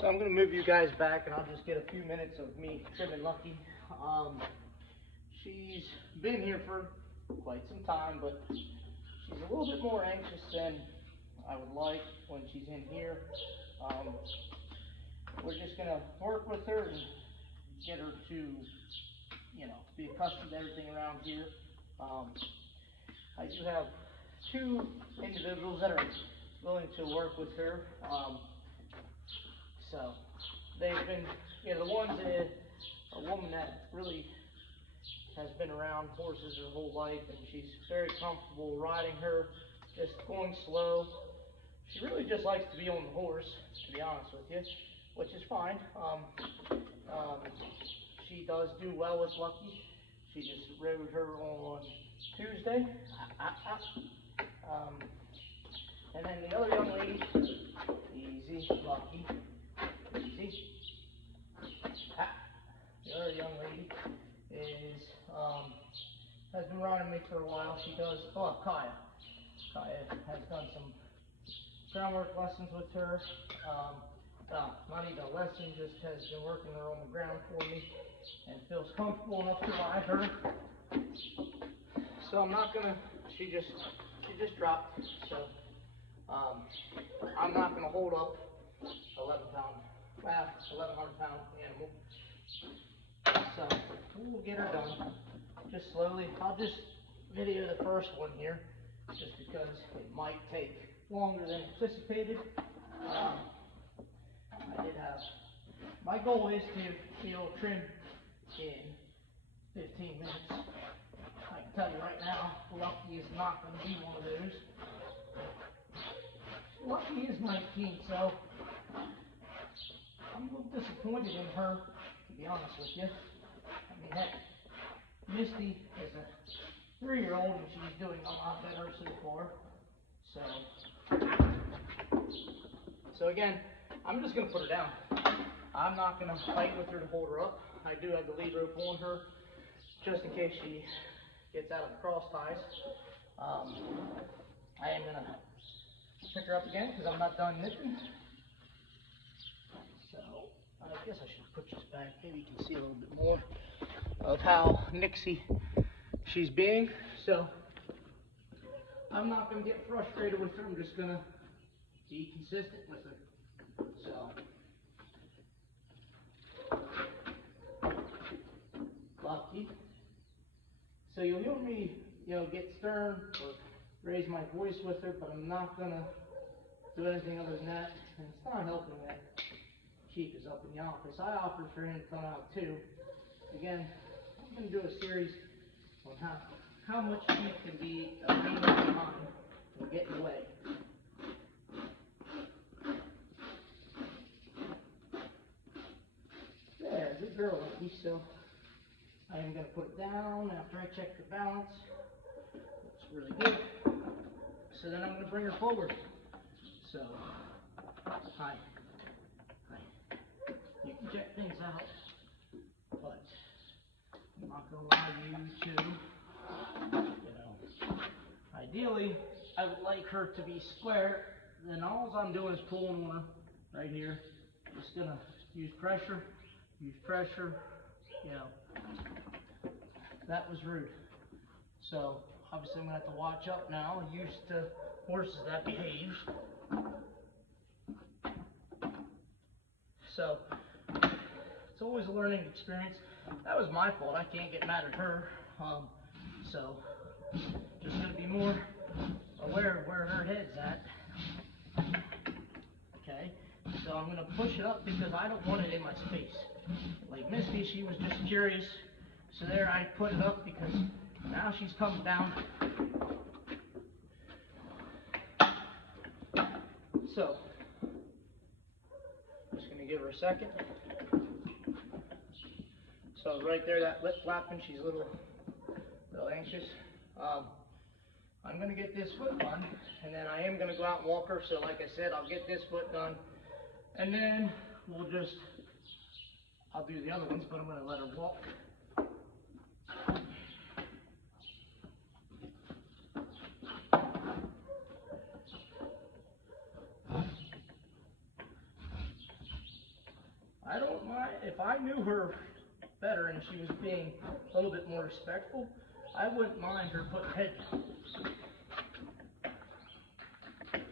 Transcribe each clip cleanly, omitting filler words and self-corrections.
So I'm going to move you guys back and I'll just get a few minutes of me trimming Lucky. She's been here for quite some time, but she's a little bit more anxious than I would like when she's in here. We're just going to work with her and get her to, you know, be accustomed to everything around here. I do have two individuals that are willing to work with her. So they've been, you know, the one's a woman that really has been around horses her whole life, and she's very comfortable riding her, just going slow. She really just likes to be on the horse, to be honest with you, which is fine. She does do well with Lucky. She just rode her on Tuesday. And then the other young lady, easy, Lucky, easy. The other young lady is, has been riding me for a while. She does, Kaya. Kaya has done some groundwork lessons with her. Not even a lesson, just has been working her on the ground for me and feels comfortable enough to ride her. So I'm not gonna, she just dropped. So I'm not gonna hold up 1100 pound animal. So we'll get her done, just slowly. I'll just video the first one here, just because it might take longer than anticipated. I did have, my goal is to be able to trim in 15 minutes. I can tell you right now, Lucky is not going to be one of those. Lucky is 19, so I'm a little disappointed in her, to be honest with you. I mean, heck, Misty is a 3-year-old and she's doing a lot better so far. So again, I'm just going to put her down. I'm not going to fight with her to hold her up. I do have the lead rope on her, just in case she gets out of the cross ties. I am going to pick her up again because I'm not done knitting. So I guess I should put this back. Maybe you can see a little bit more of how Nixie she's being. So I'm not going to get frustrated with her. I'm just going to be consistent with her. So Lucky. So you'll hear me, you know, get stern or raise my voice with her, but I'm not going to do anything other than that. And it's not helping that Chief is up in the office. I offered for him to come out too. Again, I'm going to do a series on how much Chief can be a pain in the behind and get in the way. There, good girl, Lucky. So I am going to put it down after I check the balance. Looks really good. So then I'm going to bring her forward. So, hi. You can check things out, but I'm not going to allow you to, you know, ideally, I would like her to be square. Then all I'm doing is pulling on her right here. Just going to use pressure, you know. That was rude. So obviously I'm going to have to watch up now. Used to horses that behave. So it's always a learning experience. That was my fault. I can't get mad at her. So just going to be more aware of where her head's at. Okay. So I'm going to push it up because I don't want it in my space. Like Misty, she was just curious. So there I put it up because now she's coming down. So, just going to give her a second. So right there, that lip flapping, she's a little anxious. I'm going to get this foot done, and then I am going to go out and walk her. So like I said, I'll get this foot done, and then I'll do the other ones, but I'm going to let her walk. I don't mind, if I knew her better and she was being a little bit more respectful, I wouldn't mind her putting her head down.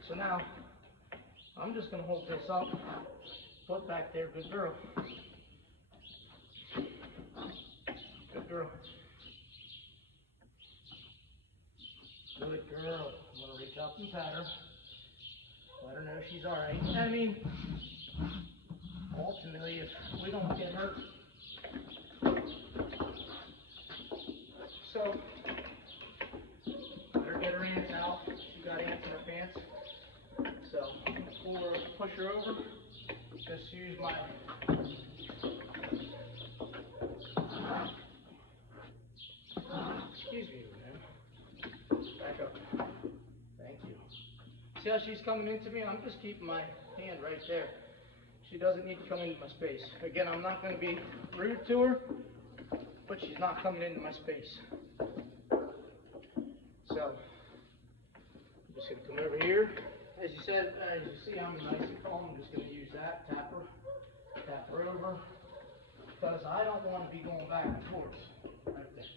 So now, I'm just going to hold this up, foot back there, good girl. Good girl. Good girl. I'm going to reach up and pat her. Let her know she's alright. I mean, ultimately, if we don't get hurt. So, let her get her ants out. She got ants in her pants. So, push her over. Just use my excuse me, man. Back up. Thank you. See how she's coming into me? I'm just keeping my hand right there. She doesn't need to come into my space. Again, I'm not going to be rude to her, but she's not coming into my space. So, I'm just going to come over here. As you said, as you see, I'm nice and calm. I'm just going to use that, tap her over, because I don't want to be going back and forth right there.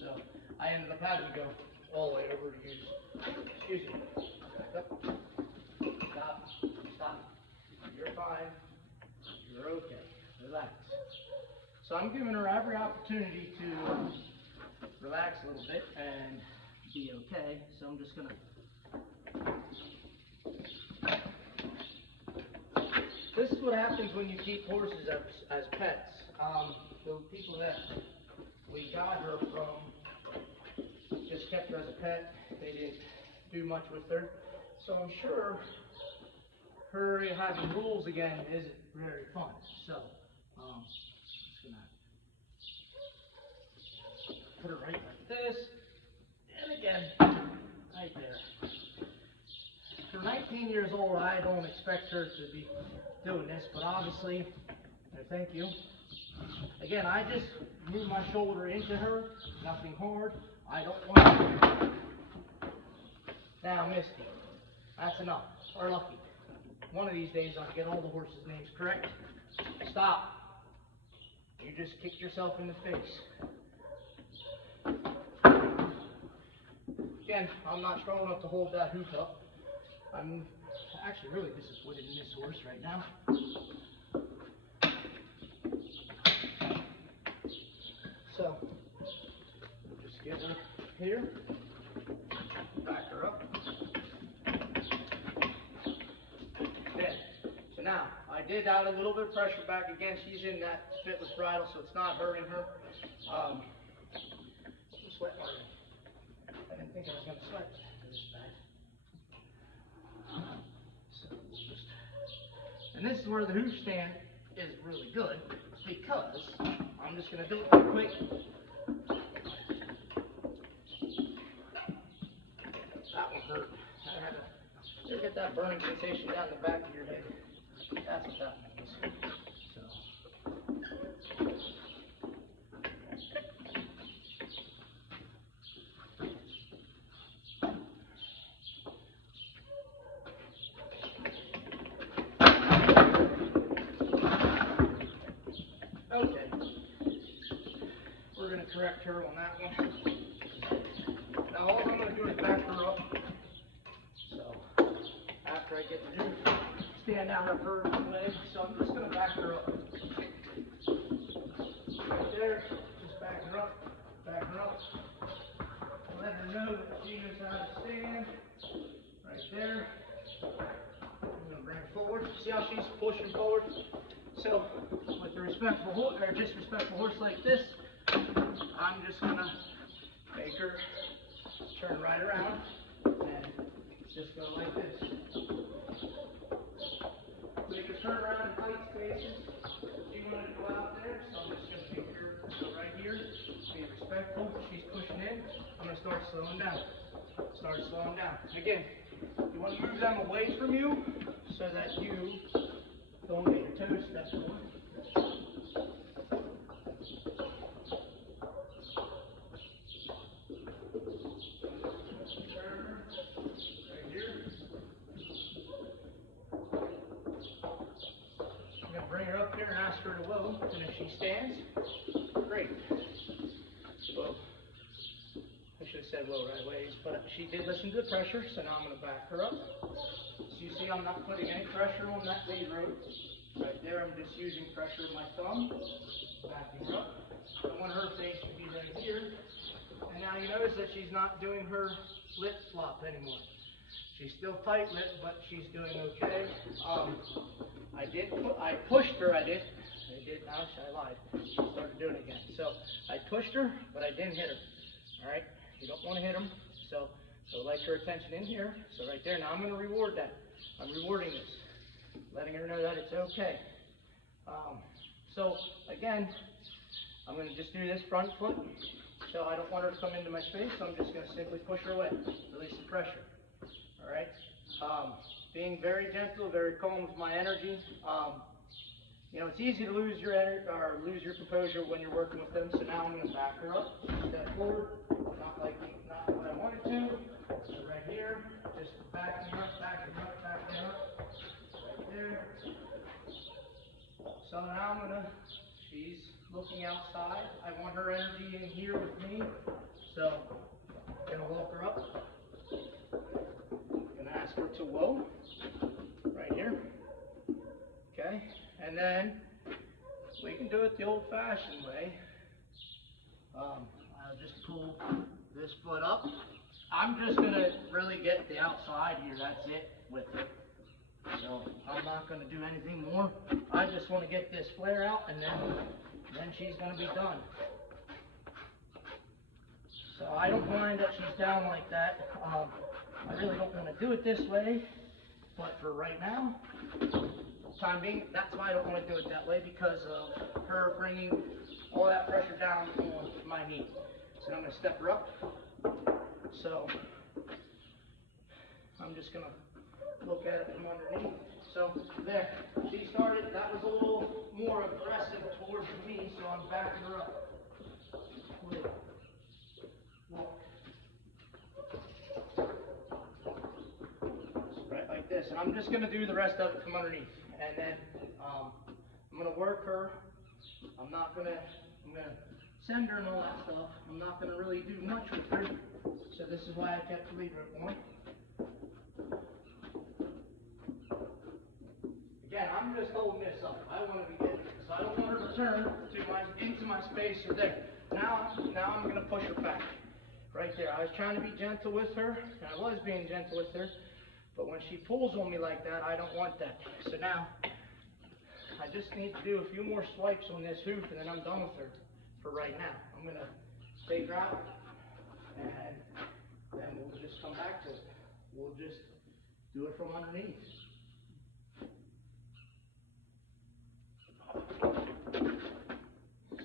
So, I ended up having to go all the way over to use, excuse me, back up, stop, you're fine, you're okay, relax. So I'm giving her every opportunity to relax a little bit and be okay, so I'm just going to this is what happens when you keep horses as pets. The people that we got her from just kept her as a pet. They didn't do much with her. So I'm sure her having rules again isn't very fun. So I'm just going to put her right like this. And again, right there. For 19 years old, I don't expect her to be doing this, but obviously, thank you. Again, I just move my shoulder into her, nothing hard. I don't want to. Now, Misty, that's enough, or Lucky. One of these days, I'll get all the horses' names correct. Stop. You just kicked yourself in the face. Again, I'm not strong enough to hold that hoop up. I'm actually really disappointed in this horse right now. So, just get her here, back her up. Good. So now, I did add a little bit of pressure back again. She's in that fitless bridle, so it's not hurting her. I'm sweating already. I didn't think I was going to sweat this bad. And this is where the hoof stand is really good, because I'm just going to do it real quick. That one hurt. You get that burning sensation down the back of your head. That's what that one is. Okay, we're going to correct her on that one. Now all I'm going to do is back her up. So after I get the new stand out of her leg, so I'm just going to back her up. Right there, just back her up, let her know that she knows how to stand. Right there. I'm going to bring her forward. See how she's pushing forward? So, with a respectful horse, or disrespectful horse like this, I'm just gonna make her turn right around and just go like this. Make her turn around in tight spaces. She wanted to go out there, so I'm just gonna make her go right here. Be respectful. She's pushing in. I'm gonna start slowing down. Again, you want to move them away from you so that you don't get your toes stepped on. Turn her right here. I'm going to bring her up here and ask her to whoa, and if she stands, great. Whoa. I should have said whoa right away, but she did listen to the pressure, so now I'm going to back her up. So you see I'm not putting any pressure on that lead rope. Right there, I'm just using pressure with my thumb, backing her up. I want her face to be right here. And now you notice that she's not doing her lip flop anymore. She's still tight-lipped, but she's doing okay. I pushed her, I lied. She started doing it again. So I pushed her, but I didn't hit her. All right, you don't want to hit them. So like her attention in here. So right there, now I'm going to reward that. I'm rewarding this, letting her know that it's okay. So again, I'm going to just do this front foot. So I don't want her to come into my space, so I'm just going to simply push her away, release the pressure. All right. Being very gentle, very calm with my energy. You know, it's easy to lose your energy or lose your composure when you're working with them. So now I'm going to back her up, step forward, not what I wanted to. So right here, just backing up, backing up, backing up, right there. So now she's looking outside. I want her energy in here with me. So I'm going to walk her up. I'm going to ask her to whoa, right here. Okay, and then we can do it the old-fashioned way. I'll just pull this foot up. I'm just going to really get the outside here. That's it with it. So I'm not going to do anything more. I just want to get this flare out, and then she's going to be done. So I don't mind that she's down like that. I really don't want to do it this way, but for right now, time being, that's why I don't want to do it that way, because of her bringing all that pressure down on my knee. So I'm going to step her up. So I'm just going to look at it from underneath. So there, she started. That was a little more aggressive towards me, so I'm backing her up. Right like this, and I'm just going to do the rest of it from underneath, and then I'm going to work her. I'm going to send her and all that stuff. I'm not going to really do much with her, so this is why I kept the lead rope on. Again, I'm just holding this up. I want to be getting it, so I don't want her to turn into my space or there. Now I'm going to push her back. Right there. I was trying to be gentle with her, and I was being gentle with her, but when she pulls on me like that, I don't want that. So now, I just need to do a few more swipes on this hoop, and then I'm done with her for right now. I'm going to take her out, and then we'll just come back to it. We'll just do it from underneath.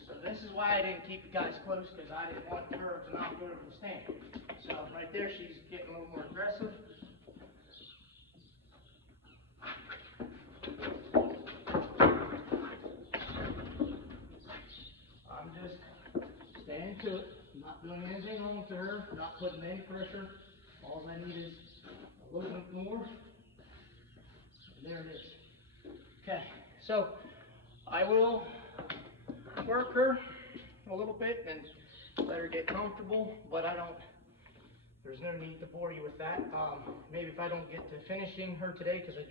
So this is why I didn't keep the guys close, because I didn't want her to not go to the stand. So right there, she's getting a little more aggressive. I'm just staying to it, not doing anything wrong to her, not putting any pressure. All I need is a little bit more. And there it is. Okay, so I will work her a little bit and let her get comfortable, but there's no need to bore you with that. Maybe if I don't get to finishing her today, because I